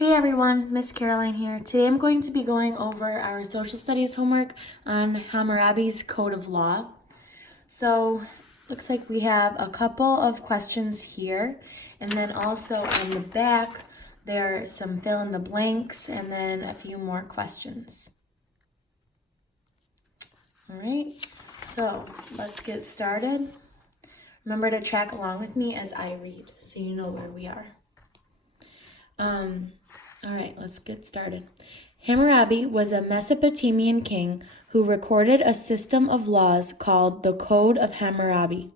Hey everyone, Miss Caroline here. Today I'm going to be going over our social studies homework on Hammurabi's Code of Law. So, looks like we have a couple of questions here, and then also on the back there are some fill in the blanks and then a few more questions. All right, so let's get started. Remember to track along with me as I read so you know where we are. All right, let's get started. Hammurabi was a Mesopotamian king who recorded a system of laws called the Code of Hammurabi.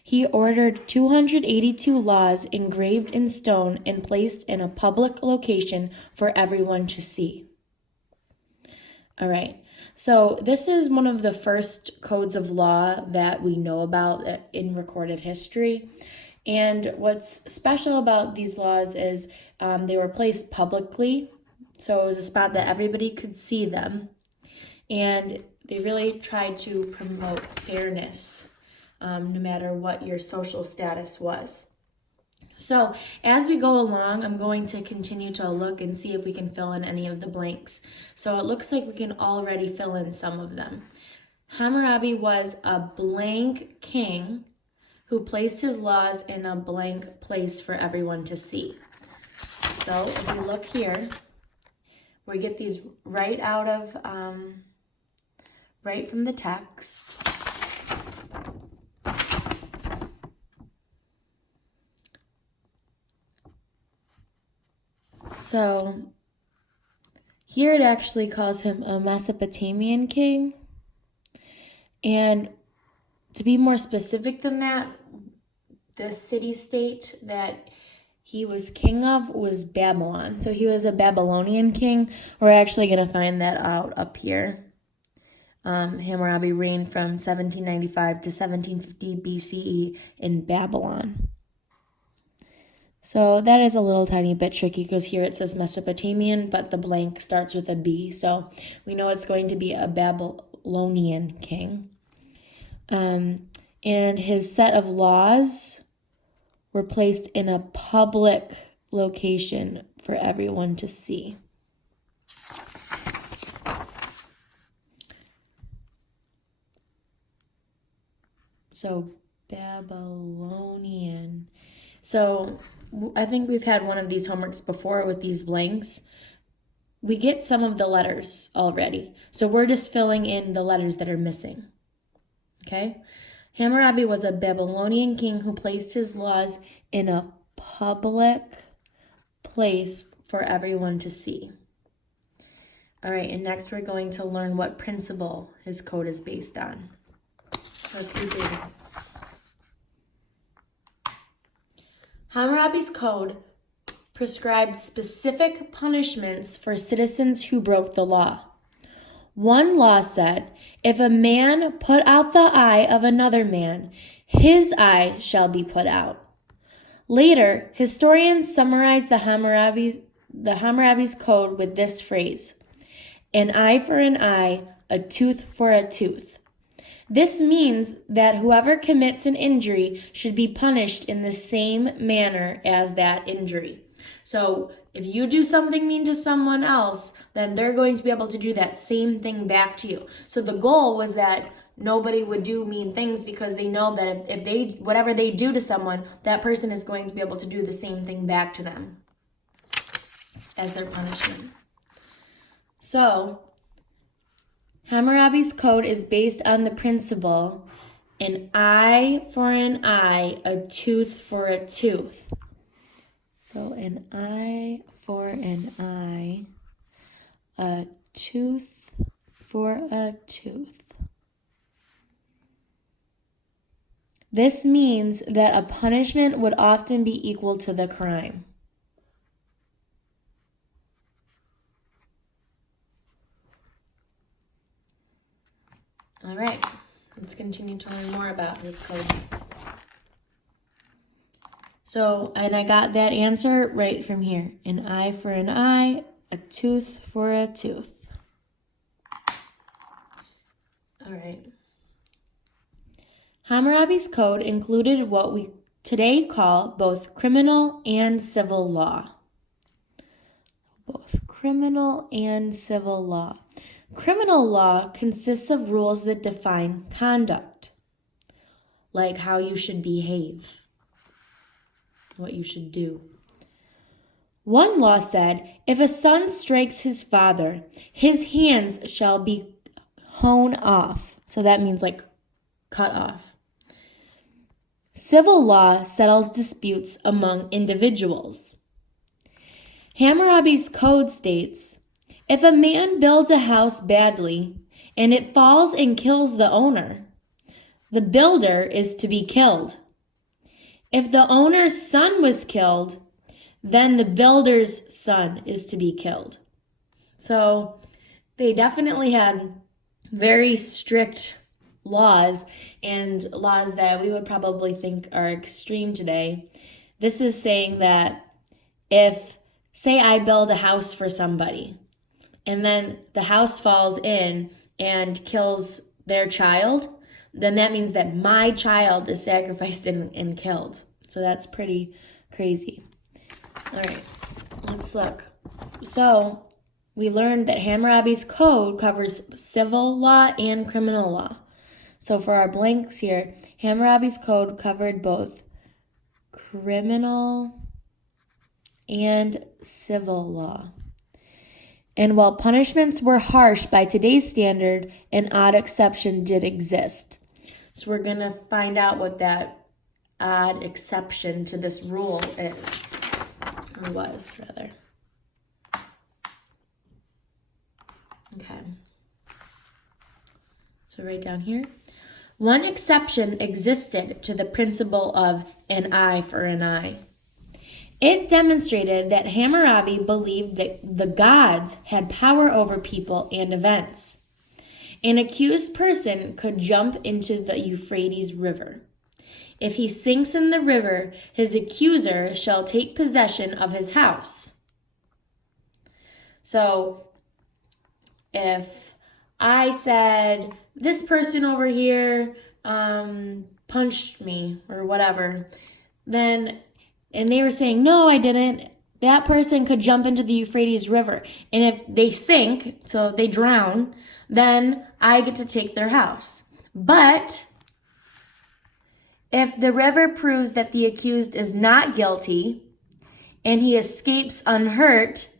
He ordered 282 laws engraved in stone and placed in a public location for everyone to see. All right, so this is one of the first codes of law that we know about in recorded history. And what's special about these laws is they were placed publicly, so it was a spot that everybody could see them. And they really tried to promote fairness, no matter what your social status was. So as we go along, I'm going to continue to look and see if we can fill in any of the blanks. So it looks like we can already fill in some of them. Hammurabi was a blank king who placed his laws in a blank place for everyone to see. So if we look here, we get these right out of, right from the text. So here it actually calls him a Mesopotamian king. And to be more specific than that, the city-state that he was king of was Babylon. So he was a Babylonian king. We're actually going to find that out up here. Hammurabi reigned from 1795 to 1750 BCE in Babylon. So that is a little tiny bit tricky because here it says Mesopotamian, but the blank starts with a B. So we know it's going to be a Babylonian king. And his set of laws were placed in a public location for everyone to see. So Babylonian. So I think we've had one of these homeworks before with these blanks. We get some of the letters already. So we're just filling in the letters that are missing. Okay? Hammurabi was a Babylonian king who placed his laws in a public place for everyone to see. All right, and next we're going to learn what principle his code is based on. So let's keep reading. Hammurabi's code prescribed specific punishments for citizens who broke the law. One law said, if a man put out the eye of another man, his eye shall be put out. Later, historians summarized the Hammurabi's code with this phrase, an eye for an eye, a tooth for a tooth. This means that whoever commits an injury should be punished in the same manner as that injury. So if you do something mean to someone else, then they're going to be able to do that same thing back to you. So the goal was that nobody would do mean things because they know that if they, whatever they do to someone, that person is going to be able to do the same thing back to them as their punishment. So Hammurabi's code is based on the principle, an eye for an eye, a tooth for a tooth. So an eye for an eye, a tooth for a tooth. This means that a punishment would often be equal to the crime. All right, let's continue to learn more about his code. So, and I got that answer right from here. An eye for an eye, a tooth for a tooth. All right. Hammurabi's code included what we today call both criminal and civil law. both criminal and civil law. Criminal law consists of rules that define conduct, like how you should behave, what you should do. One law said, if a son strikes his father, his hands shall be hewn off. So that means like cut off. Civil law settles disputes among individuals. Hammurabi's code states, if a man builds a house badly and it falls and kills the owner, the builder is to be killed. If the owner's son was killed, then the builder's son is to be killed. So they definitely had very strict laws, and laws that we would probably think are extreme today. This is saying that if, say I build a house for somebody, and then the house falls in and kills their child, then that means that my child is sacrificed and killed. So that's pretty crazy. All right, let's look. So we learned that Hammurabi's code covers civil law and criminal law. So for our blanks here, Hammurabi's code covered both criminal and civil law. And while punishments were harsh by today's standard, an odd exception did exist. So we're going to find out what that odd exception to this rule is, or was, rather. Okay. So right down here. One exception existed to the principle of an eye for an eye. It demonstrated that Hammurabi believed that the gods had power over people and events. An accused person could jump into the Euphrates River. If he sinks in the river, his accuser shall take possession of his house. So, if I said, this person over here punched me or whatever, then, and they were saying, no, I didn't, that person could jump into the Euphrates River. And if they sink, so if they drown, then I get to take their house. But if the river proves that the accused is not guilty and he escapes unhurt,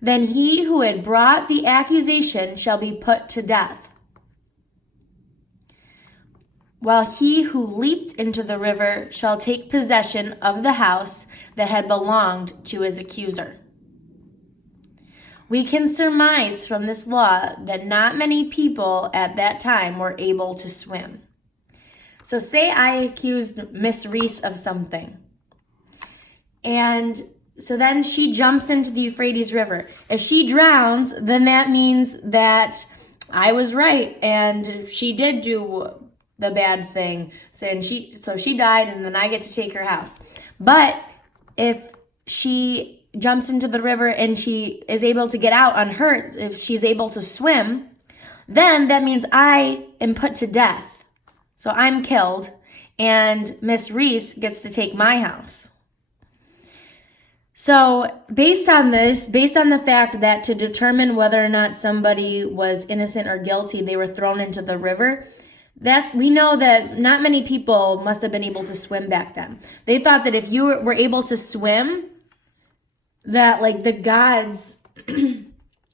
then he who had brought the accusation shall be put to death, while he who leaped into the river shall take possession of the house that had belonged to his accuser. We can surmise from this law that not many people at that time were able to swim. So say I accused Miss Reese of something, and so then she jumps into the Euphrates River. If she drowns, then that means that I was right and she did do the bad thing. So she died, and then I get to take her house. But if she jumps into the river and she is able to get out unhurt, if she's able to swim, then that means I am put to death. So I'm killed, and Miss Reese gets to take my house. So based on this, based on the fact that to determine whether or not somebody was innocent or guilty, they were thrown into the river, we know that not many people must have been able to swim back then. They thought that if you were able to swim, that like the gods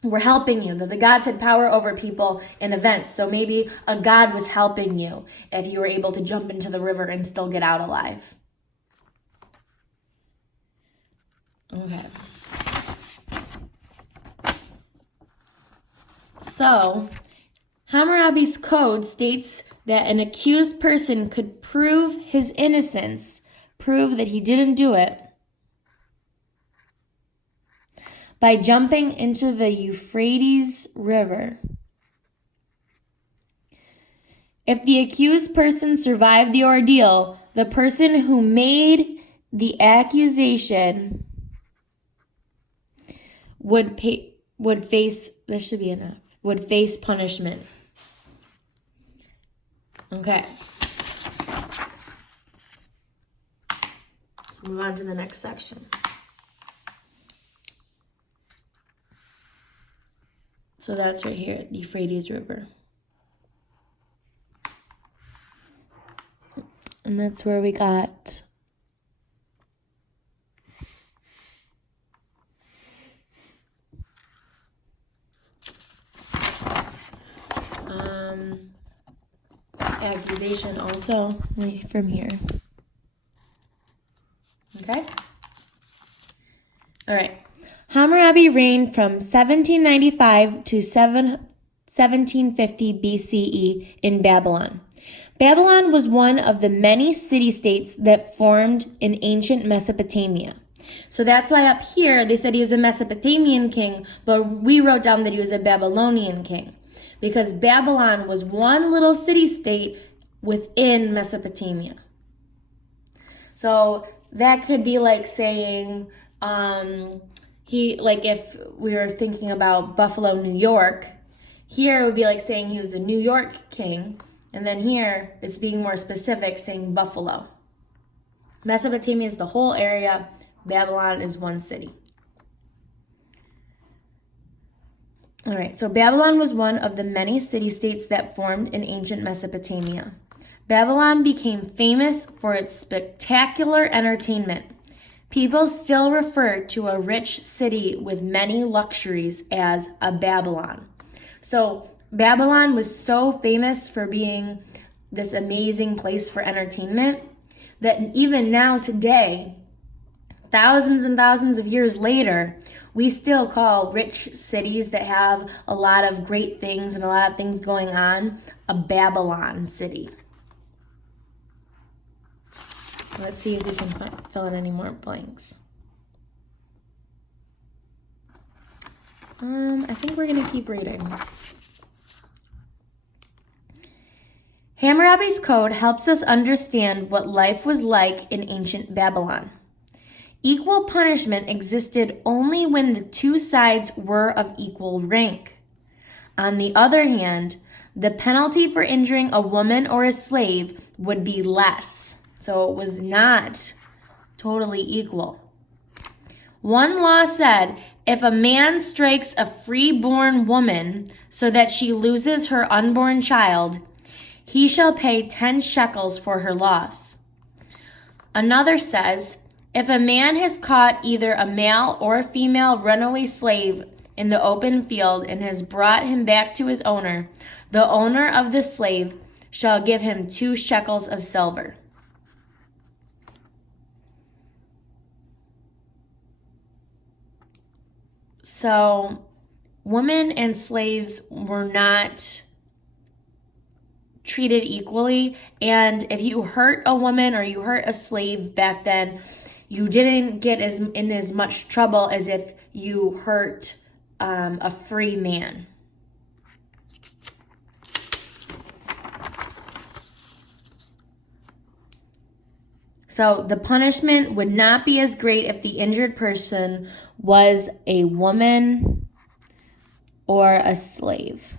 were helping you, that the gods had power over people and events. So maybe a god was helping you if you were able to jump into the river and still get out alive. Okay. So, Hammurabi's code states that an accused person could prove his innocence, prove that he didn't do it, by jumping into the Euphrates River. If the accused person survived the ordeal, the person who made the accusation would face punishment. Okay. Let's move on to the next section. So that's right here, the Euphrates River. And that's where we got accusation also right from here. Okay? All right. Hammurabi reigned from 1795 to 1750 BCE in Babylon. Babylon was one of the many city-states that formed in ancient Mesopotamia. So that's why up here they said he was a Mesopotamian king, but we wrote down that he was a Babylonian king, because Babylon was one little city-state within Mesopotamia. So that could be like saying, if we were thinking about Buffalo, New York, here it would be like saying he was a New York king, and then here it's being more specific, saying Buffalo. Mesopotamia is the whole area. Babylon is one city. All right, so Babylon was one of the many city-states that formed in ancient Mesopotamia. Babylon became famous for its spectacular entertainment. People still refer to a rich city with many luxuries as a Babylon. So Babylon was so famous for being this amazing place for entertainment that even now today, thousands and thousands of years later, we still call rich cities that have a lot of great things and a lot of things going on a Babylon city. Let's see if we can fill in any more blanks. I think we're going to keep reading. Hammurabi's code helps us understand what life was like in ancient Babylon. Equal punishment existed only when the two sides were of equal rank. On the other hand, the penalty for injuring a woman or a slave would be less. So it was not totally equal. One law said, if a man strikes a free-born woman so that she loses her unborn child, he shall pay 10 shekels for her loss. Another says, if a man has caught either a male or a female runaway slave in the open field and has brought him back to his owner, the owner of the slave shall give him 2 shekels of silver. So women and slaves were not treated equally, and if you hurt a woman or you hurt a slave back then, you didn't get in as much trouble as if you hurt a free man. So the punishment would not be as great if the injured person was a woman or a slave.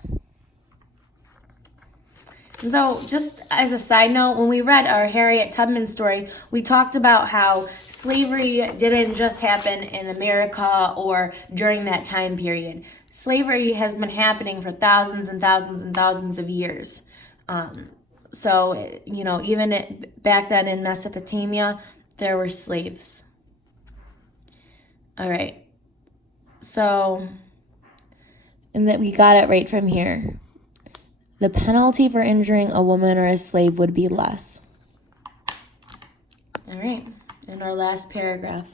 And so just as a side note, when we read our Harriet Tubman story, we talked about how slavery didn't just happen in America or during that time period. Slavery has been happening for thousands and thousands and thousands of years. So, even back then in Mesopotamia, there were slaves. All right. So, and that we got it right from here. The penalty for injuring a woman or a slave would be less. All right. And our last paragraph.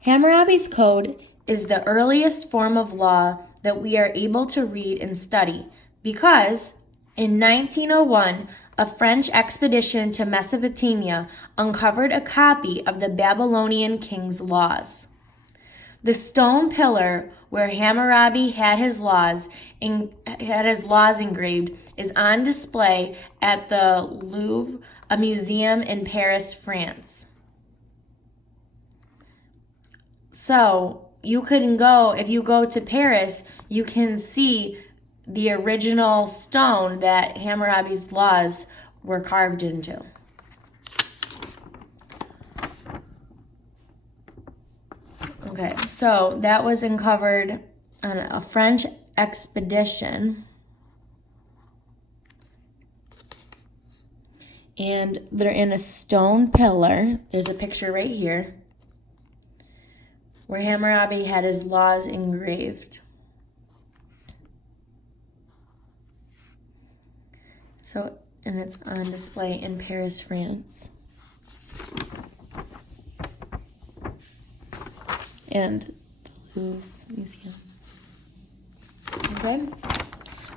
Hammurabi's code is the earliest form of law that we are able to read and study because in 1901, a French expedition to Mesopotamia uncovered a copy of the Babylonian king's laws. The stone pillar where Hammurabi had his laws engraved is on display at the Louvre, a museum in Paris, France. So if you go to Paris, you can see the original stone that Hammurabi's laws were carved into. Okay, so that was uncovered on a French expedition. And they're in a stone pillar. There's a picture right here where Hammurabi had his laws engraved. So, and it's on display in Paris, France. And the Louvre Museum. Okay?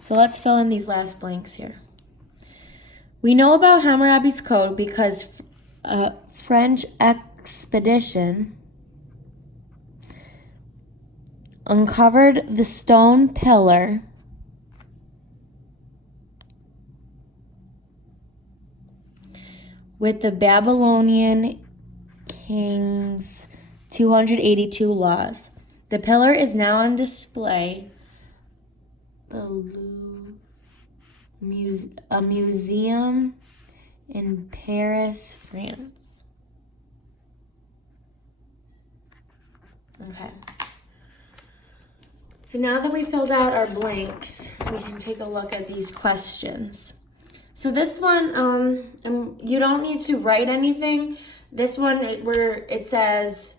So let's fill in these last blanks here. We know about Hammurabi's code because a French expedition uncovered the stone pillar with the Babylonian king's 282 laws. The pillar is now on display. The Louvre, a museum in Paris, France. Okay. So now that we filled out our blanks, we can take a look at these questions. So this one, you don't need to write anything. This one, where it says,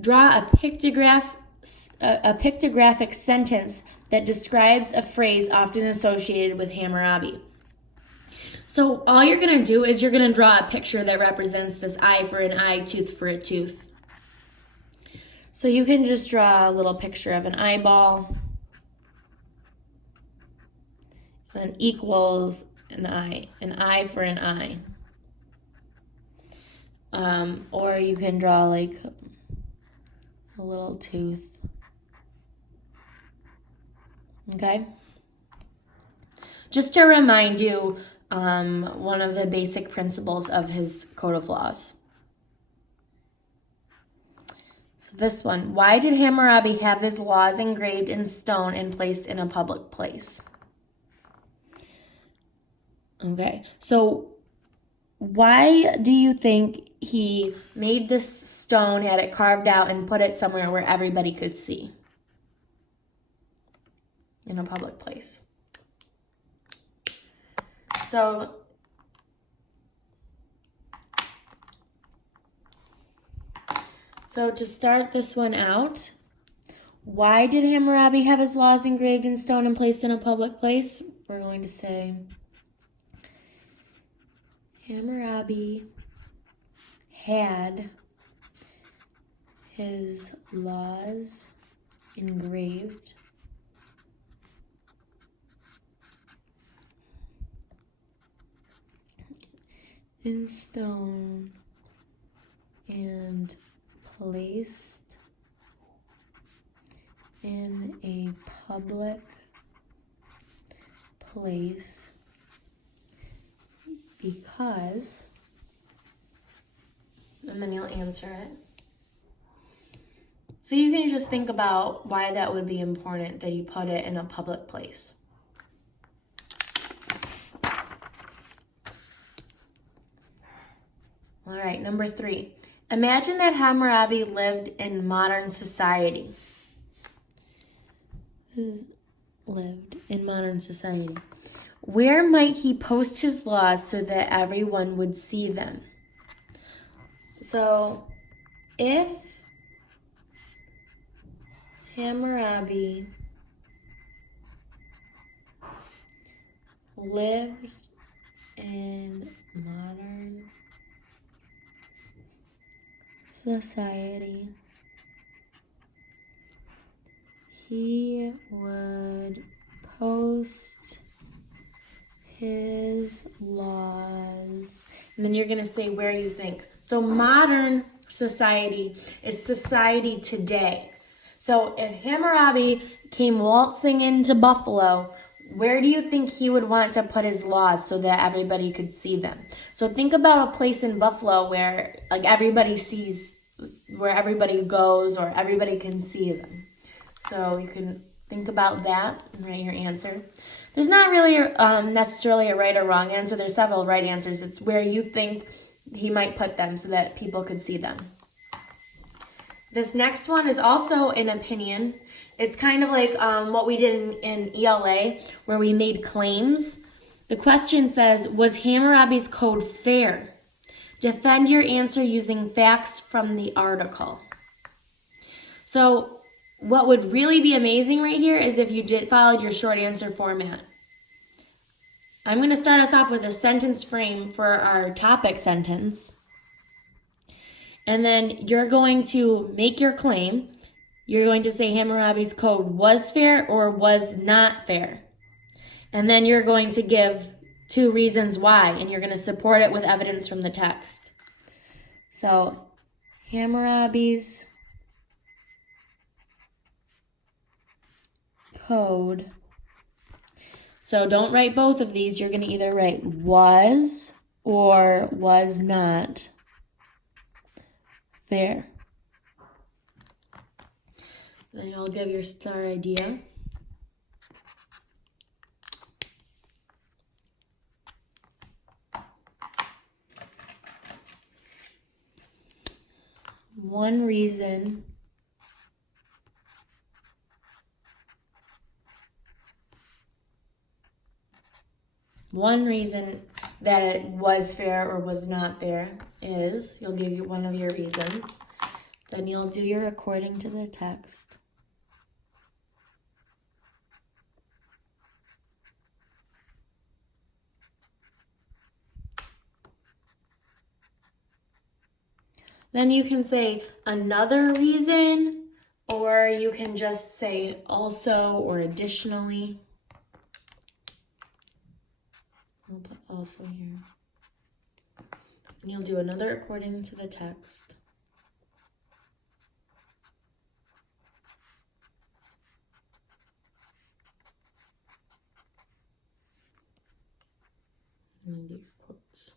draw a pictographic sentence that describes a phrase often associated with Hammurabi. So all you're going to do is you're going to draw a picture that represents this eye for an eye, tooth for a tooth. So you can just draw a little picture of an eyeball, and equals an eye for an eye. Or you can draw like a little tooth. Okay? Just to remind you, one of the basic principles of his Code of Laws. So this one, why did Hammurabi have his laws engraved in stone and placed in a public place? Okay, so why do you think he made this stone, had it carved out, and put it somewhere where everybody could see? In a public place. So to start this one out, why did Hammurabi have his laws engraved in stone and placed in a public place? We're going to say Hammurabi had his laws engraved in stone and placed in a public place because, and then you'll answer it. So you can just think about why that would be important that you put it in a public place. All right, number 3. Imagine that Hammurabi lived in modern society. Lived in modern society. Where might he post his laws so that everyone would see them? So, if Hammurabi lived in modern society, he would post his laws. And then you're going to say where you think. So modern society is society today. So if Hammurabi came waltzing into Buffalo, where do you think he would want to put his laws so that everybody could see them? So think about a place in Buffalo where like everybody sees, where everybody goes or everybody can see them. So you can think about that and write your answer. There's not really necessarily a right or wrong answer. There's several right answers. It's where you think he might put them so that people could see them. This next one is also an opinion. It's kind of like what we did in ELA, where we made claims. The question says, was Hammurabi's code fair? Defend your answer using facts from the article. So what would really be amazing right here is if you followed your short answer format. I'm going to start us off with a sentence frame for our topic sentence. And then you're going to make your claim. You're going to say Hammurabi's code was fair or was not fair. And then you're going to give 2 reasons why, and you're going to support it with evidence from the text. So, Hammurabi's code. So don't write both of these. You're going to either write was or was not fair. Then you'll give your star idea. One reason that it was fair or was not fair is, you'll give you one of your reasons. Then you'll do your according to the text. Then you can say another reason, or you can just say also or additionally. I'll put also here. And you'll do another according to the text. And do quotes.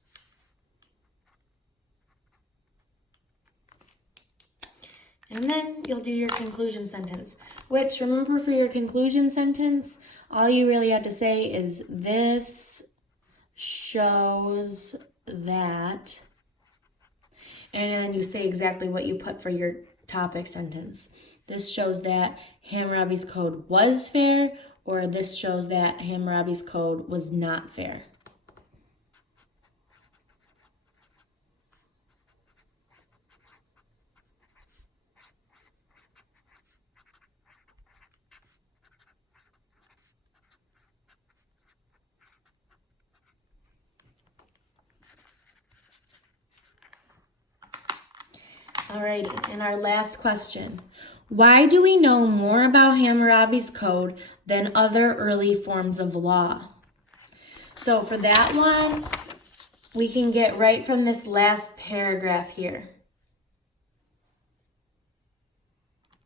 And then you'll do your conclusion sentence, which, remember, for your conclusion sentence, all you really have to say is this shows that, and then you say exactly what you put for your topic sentence. This shows that Hammurabi's code was fair, or this shows that Hammurabi's code was not fair. Alrighty, and our last question. Why do we know more about Hammurabi's code than other early forms of law? So for that one, we can get right from this last paragraph here.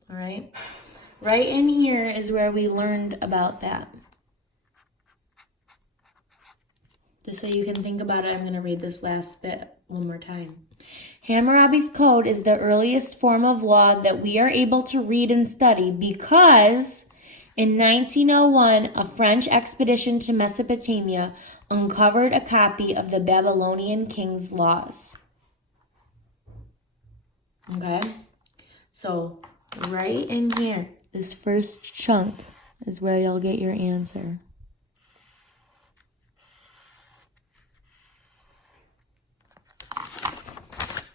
All right, right in here is where we learned about that. Just so you can think about it, I'm going to read this last bit one more time. Hammurabi's code is the earliest form of law that we are able to read and study because in 1901, a French expedition to Mesopotamia uncovered a copy of the Babylonian king's laws. Okay, so right in here, this first chunk is where you'll get your answer.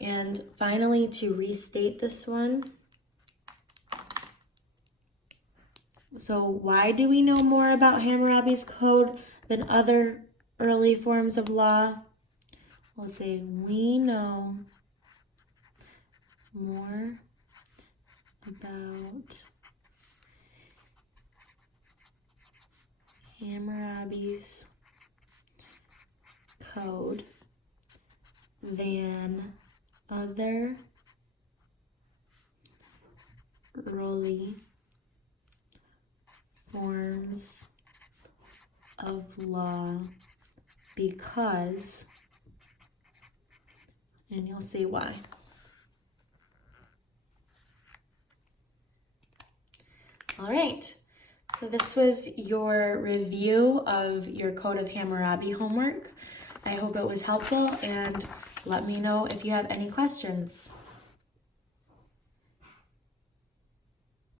And finally, to restate this one. So why do we know more about Hammurabi's code than other early forms of law? We'll say we know more about Hammurabi's code than other early forms of law because, and you'll see why. All right, so this was your review of your Code of Hammurabi homework. I hope it was helpful, and let me know if you have any questions.